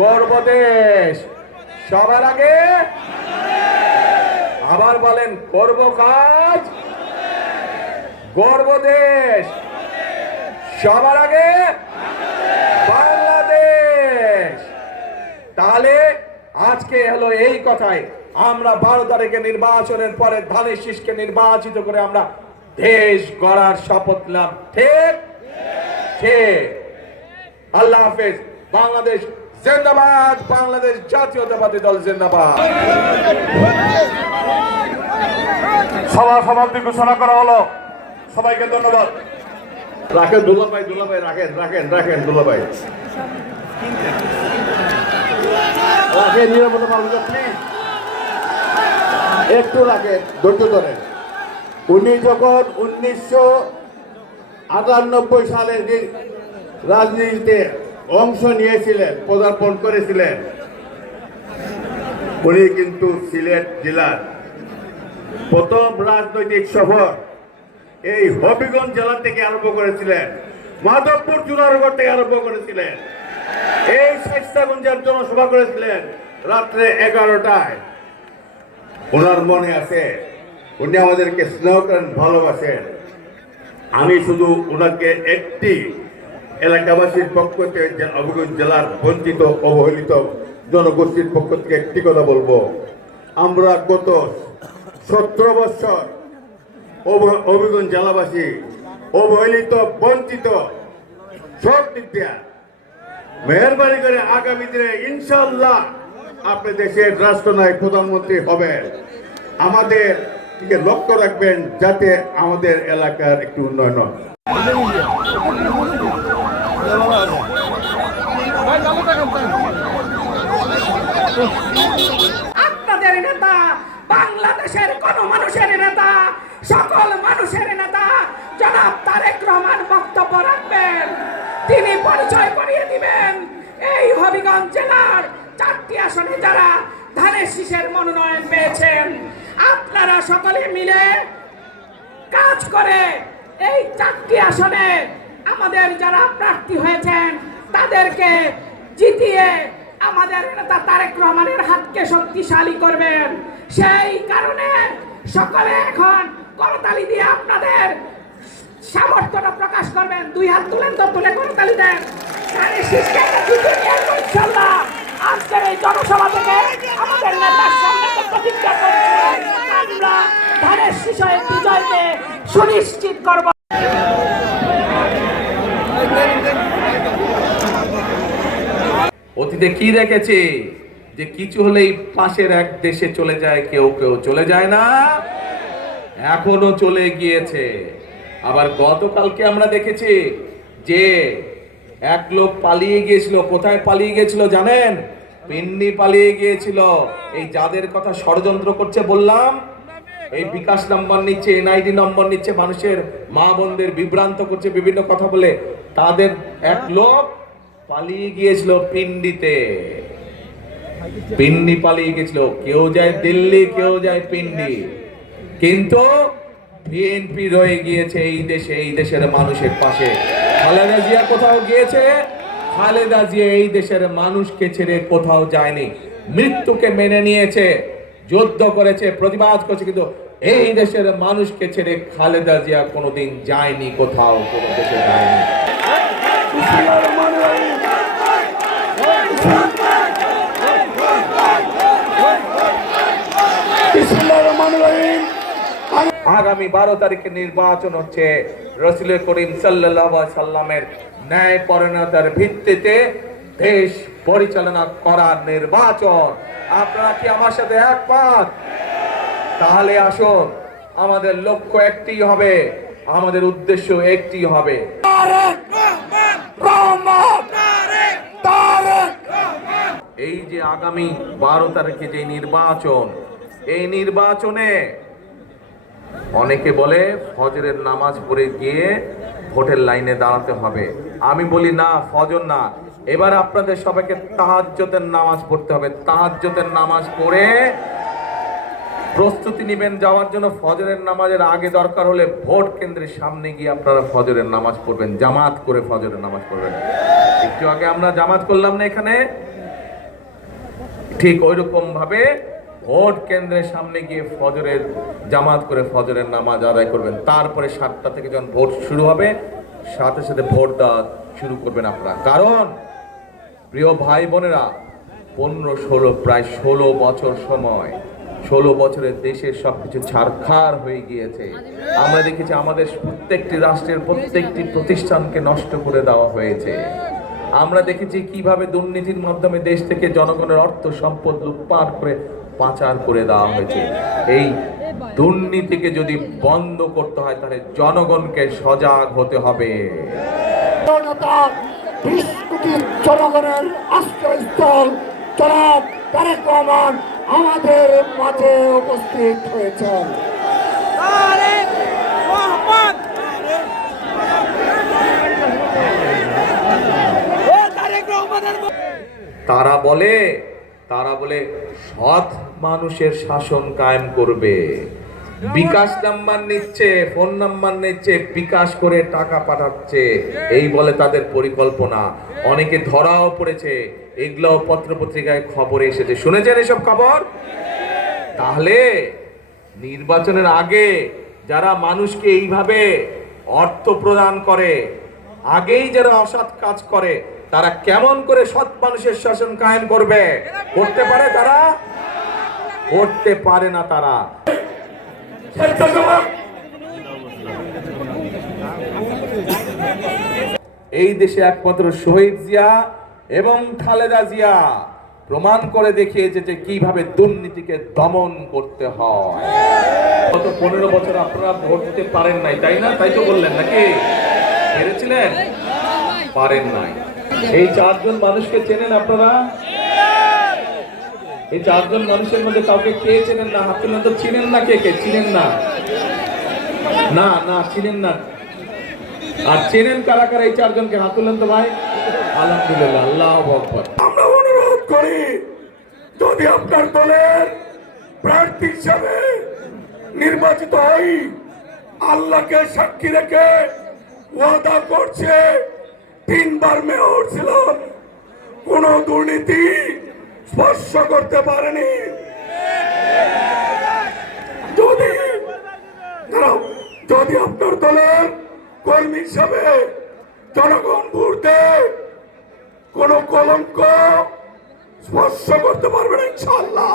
গর্ব দেশ সবার আগে আবার বলেন, করব কাজ। গর্ব দেশ সবার আগে বাংলাদেশ। তাহলে আজকে হলো এই কথাই। আমরা বারো তারিখে নির্বাচনের পরে ধানের শীষকে নির্বাচিত করে আমরা দেশ গড়ার শপথ নিলাম। ঠিক? ঠিক। আল্লাহ হাফেজ। বাংলাদেশ জিন্দাবাদ বাংলাদেশ জাতীয়তাবাদী দল জিন্দাবাদ। সভা সমাপ্তি ঘোষণা করা হলো। সবাইকে ধন্যবাদ। রাখেন দুলাভাই দুলাভাই রাখেন রাখেন রাখেন দুলাভাই। রাখেন নিরাপত্তা পালন প্লিজ একটু রাখেন ধৈর্য ধরেন। উনি যখন উনিশশো আটানব্বই সালের রাজনীতিতে অংশ নিয়েছিলেন, পদার্পণ করেছিলেন। উনি কিন্তু সিলেট জেলার প্রথম রাজনৈতিক সফর এই হবিগঞ্জ জেলা থেকে আরম্ভ করেছিলেন। মাধবপুর চুনারগড় থেকে আরম্ভ করেছিলেন। এই স্বেচ্ছাগঞ্জের জনসভা করেছিলেন রাত্রে এগারোটায়। ওনার মনে আছে, উনি আমাদেরকে স্নেহ করেন, ভালোবাসেন। আমি শুধু ওনাকে একটি এলাকাবাসীর পক্ষ থেকে যে জেলার বঞ্চিত, অবহেলিত জনগোষ্ঠীর পক্ষ থেকে একটি কথা বলব আমরা গত সতেরো বছর হবিগঞ্জ জেলাবাসী, অবহেলিত, বঞ্চিত সব দিক মেহরবানি করে আগামী দিনে ইনশাল্লাহ আপনি দেশের রাষ্ট্রনায়ক প্রধানমন্ত্রী হবেন আমাদের দিকে লক্ষ্য রাখবেন যাতে আমাদের এলাকার একটু উন্নয়ন হয়। আপনাদের নেতা, বাংলাদেশের কোন মানুষের নেতা, সকল মানুষের নেতা, জনাব তারেক রহমান বক্তব্য রাখবেন। তিনি পরিচয় করিয়ে দিবেন। এই হবিগঞ্জ জেলার চারটি আসনে যারা ধানের শীষের মনোনয়ন পেয়েছেন, আপনারা সকলে মিলে কাজ করে এই চারটি আসনে আমাদের যারা প্রার্থী হয়েছেন, তাদেরকে জিতিয়ে আমাদের নেতা তারেক রহমানের হাতকে শক্তিশালী করবেন। সেই কারণে সকলে এখন করতালি দিয়ে আপনাদের সামর্থ্যটা প্রকাশ করবেন। দুই হাত তুলেন তো তুলে করতালি দেন। আজকের এই জনসভা থেকে আমাদের নেতার সামনে প্রতিজ্ঞা করছি আমরা ধানের শীষের বিজয়কে সুনিশ্চিত করব। অতীতে কি দেখেছি? যে কিছু হলেই পাশের এক দেশে চলে যায়, কেউ কেউ চলে যায় না। এখনও চলে গিয়েছে। আবার গতকালকে আমরা দেখেছি যে এক লোক পালিয়ে গিয়েছিল। কোথায় পালিয়ে গিয়েছিল জানেন? পিন্নি পালিয়ে গিয়েছিল। এই যাদের কথা ষড়যন্ত্র করছে বললাম, এই বিকাশ নম্বর নিচ্ছে, এনআইডি নম্বর নিচ্ছে, মানুষের মা বোনদের বিভ্রান্ত করছে, বিভিন্ন কথা বলে। তাদের এক লোক পালিয়ে গিয়েছিল পিন্ডিতে পিন্ডি পালিয়ে গেছিল কেউ যায় দিল্লি, কেউ যায় পিন্ডি। কিন্তু বিএনপি রয়ে গিয়েছে এই দেশে, এই দেশের মানুষের পাশে। খালেদা জিয়া কোথাও গিয়েছে? খালেদা জিয়া এই দেশের মানুষকে ছেড়ে কোথাও যায়নি। মৃত্যুকে মেনে নিয়েছে, যুদ্ধ করেছে, প্রতিবাদ করেছে, কিন্তু এই দেশের মানুষকে ছেড়ে খালেদা জিয়া কোনোদিন যায়নি, কোথাও কোনো দেশে যায়নি। আগামী বারো তারিখে নির্বাচন হচ্ছে। রসুল করিম সাল্লাহ সাল্লামের ন্যায় পরিণতার ভিত্তিতে দেশ পরিচালনা করার নির্বাচন। আপনারা কি আমার সাথে একমত? তাহলে আসুন, আমাদের লক্ষ্য একটি হবে, আমাদের উদ্দেশ্য একটি হবে। এই যে আগামী বারো তারিখে যে নির্বাচন এই নির্বাচনে অনেকে বলে ফজরের নামাজ পড়ে গিয়ে ভোটের লাইনে দাঁড়াতে হবে। আমি বলি না, ফজর না। এবার আপনাদের সবাইকে তাহাজ্জতের নামাজ পড়তে হবে। তাহাজ্জতের নামাজ পড়ে প্রস্তুতি নেবেন যাওয়ার জন্য। ফজরের নামাজের আগে দরকার হলে ভোট কেন্দ্রের সামনে গিয়ে আপনারা ফজরের নামাজ পড়বেন, জামাত করে ফজরের নামাজ পড়বেন। একটু আগে আমরা জামাত করলাম না এখানে? ঠিক ওই রকম ভাবে ভোট কেন্দ্রের সামনে গিয়ে ফজরের জামাত করে ফজরের নামাজ আদায় করবেন। তারপরে সাতটা থেকে যখন ভোট শুরু হবে, সাথে সাথে ভোট দেওয়া শুরু করবেন আপনারা। কারণ, প্রিয় ভাই বোনেরা, পনেরো, ষোলো, প্রায় ষোলো বছর সময়, ষোলো বছরের দেশের সবকিছু ছারখার হয়ে গিয়েছে। আমরা দেখেছি আমাদের প্রত্যেকটি রাষ্ট্রের প্রত্যেকটি প্রতিষ্ঠানকে নষ্ট করে দেওয়া হয়েছে। আমরা দেখেছি কীভাবে দুর্নীতির মাধ্যমে দেশ থেকে জনগণের অর্থ সম্পদ লুটপাট করে পাচার করে দেওয়া হয়েছে। এই দুর্নীতিকে যদি বন্ধ করতে হয় তাহলে জনগণকে সজাগ হতে হবে। জনগণের আশ্রয়স্থল জনাব তারেক রহমান আমাদের মাঝে উপস্থিত হয়েছেন। তারা বলে তারা বলে, সৎ মানুষের শাসন কায়েম করবে। বিকাশ নাম্বার নিচ্ছে, ফোন নাম্বার নিচ্ছে, বিকাশ করে টাকা পাঠাচ্ছে। এই বলে তাদের পরিকল্পনা। অনেকে ধরাও পড়েছে এগুলো পত্র পত্রিকায় খবরে এসেছে। শুনেছেন এসব খবর? তাহলে নির্বাচনের আগে যারা মানুষকে এইভাবে অর্থ প্রদান করে, আগেই যারা অসৎ কাজ করে তারা কেমন করে সৎ মানুষের শাসন কায়েম করবে? করতে পারে তারা? করতে পারে না তারা। এই দেশে একমাত্র শহীদ জিয়া এবং খালেদা জিয়া প্রমাণ করে দেখিয়েছে যে কীভাবে দুর্নীতিকে দমন করতে হয়। গত পনেরো বছর আপনারা ভোট দিতে পারেন নাই, তাই না? তাই তো বললেন নাকি? পেরেছিলেন পারেন নাই। এই চারজন মানুষকে চেনেন আপনারা? এই চারজন মানুষের মধ্যে কাউকে কে চেনেন না? হাত তো চিনেন না কে কে? চিনেন না। না না, চিনেন না। আর চেনেন কারা কারা এই চারজনকে? হাত তুলেন তো ভাই? আলহামদুলিল্লাহ, আল্লাহ আমরা অনুরোধ করি, যদি আপনার দলের প্রার্থী হিসাবে নির্বাচিত হই, আল্লাহকে সাক্ষী রেখে ওয়াদা করছে তিনবার মেয়র ছিলাম কোন দুর্নীতি স্পর্শ করতে পারেনি। যদি যদি আপনার দলের কর্মী হিসাবে জনগণ দেয় কোন কলঙ্ক স্পর্শ করতে পারবে না ইনশাল্লাহ